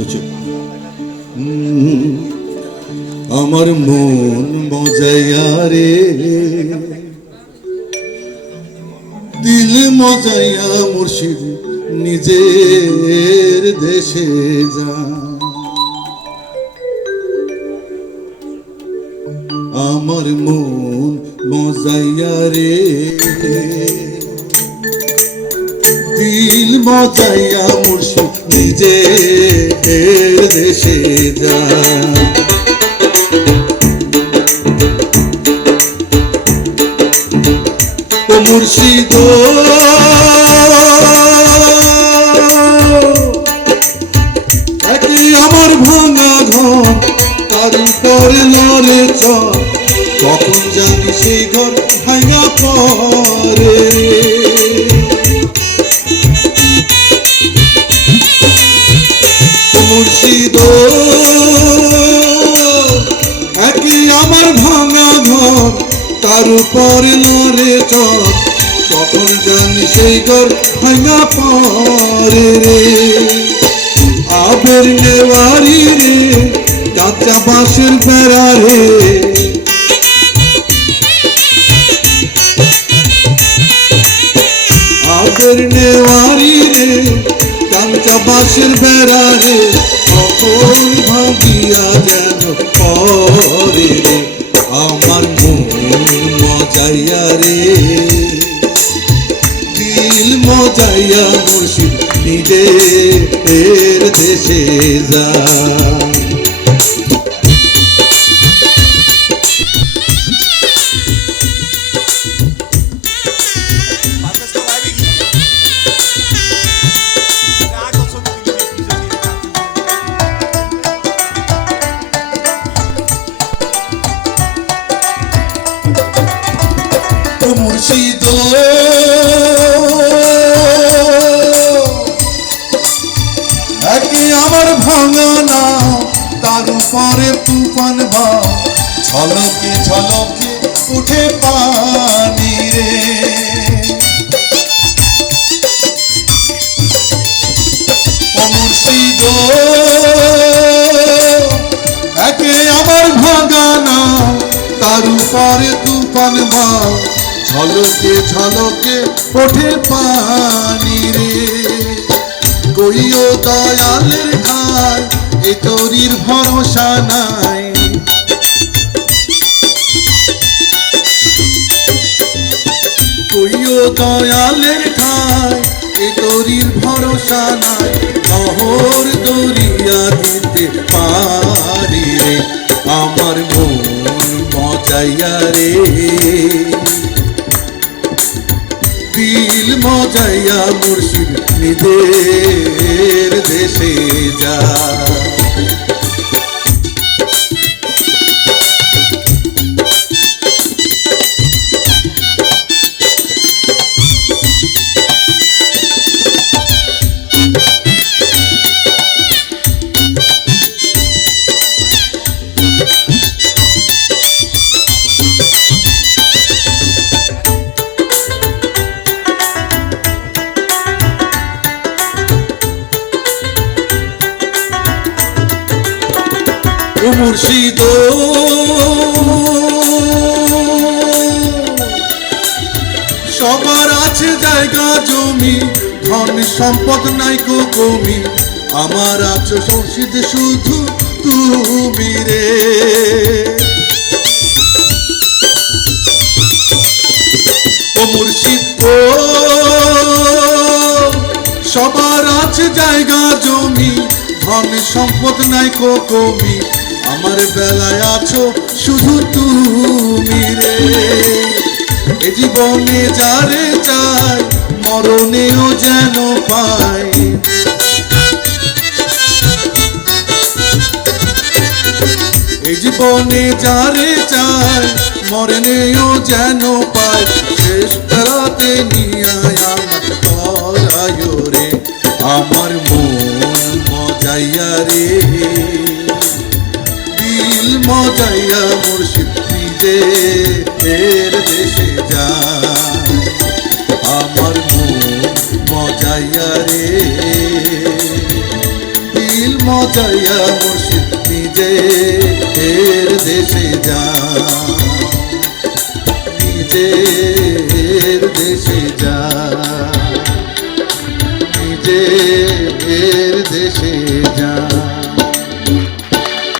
হচ্ছে আমার মন মজাইয়া রে, দিল মজাইয়া মুর্শিদ নিজের দেশে যা। আমার মন মজাইয়া রে, দিল মজাইয়া মুর্শিদ নিজের দেশে যা। ও মুর্শিদ একই আমার ভাঙা ঘর, তার উপরে লড়ে চর, কখন জানি সেই ঘর ভাঙা পরে। মুর্শিদ একই আমার ভাঙা ঘর, তার উপরে লড়ে চর, কখন জানি সেই ঘর ভাঙা পরে রে। আবের নেওয়ারি রে, কাঁচা বাঁশের বেড়া রে, আবের নেওয়ারি রে, কাঁচা বাঁশের বেড়া রে, কখন ভাবিয়া যেন পরে রে। আমার মন মজাইয়া রে, দিল মজাইয়া মুর্শিদ নিজের দেশে যা। মুর্শিদ একই আমার ভাঙা না, তার উপরে তুফান বা, ঝলকে ঝলকে উঠে পানি রে। ও মুর্শিদ একে আমার ভাঙা না, তার উপরে তুফান বা, ঝলকে ঝলকে ওঠে পানি রে। কইও দয়ালের ঠাই, এ তোরির ভরসা নাই। কইও দয়ালের ঠাই, এ তোরির ভরসা নাই। নহর দরিয়া দিতে পারি রে, আমার মন মজাইয়া রে, দিল মজাইয়া মুর্শিদ নিজের দেশে যা। ও মুর্শিদ সবার আছে জায়গা জমি, ধন সম্পদ নাই কো কমি, আমার আছো মুর্শিদ শুধু তুমি রে। ও মুর্শিদ সবার আছে জায়গা জমি, ধন সম্পদ নাই কো কমি, আমার বেলায় আছো শুধু তুমি রে। এ জীবনে যারে চাই, মরণেও যেন পাই। এ জীবনে যারে চাই, মরণেও যেন পাই। শেষ বেলাতে নিয়ে আমার তরায় রে, আমার মন মজাইয়া রে, দিল মজাইয়া মুর্শিদ নিজের দেশে যা। আমার মন মজাইয়া রে, দিল মজাইয়া যাইয়া মুর্শিদ নিজের দেশে যা, নিজের দেশে যা।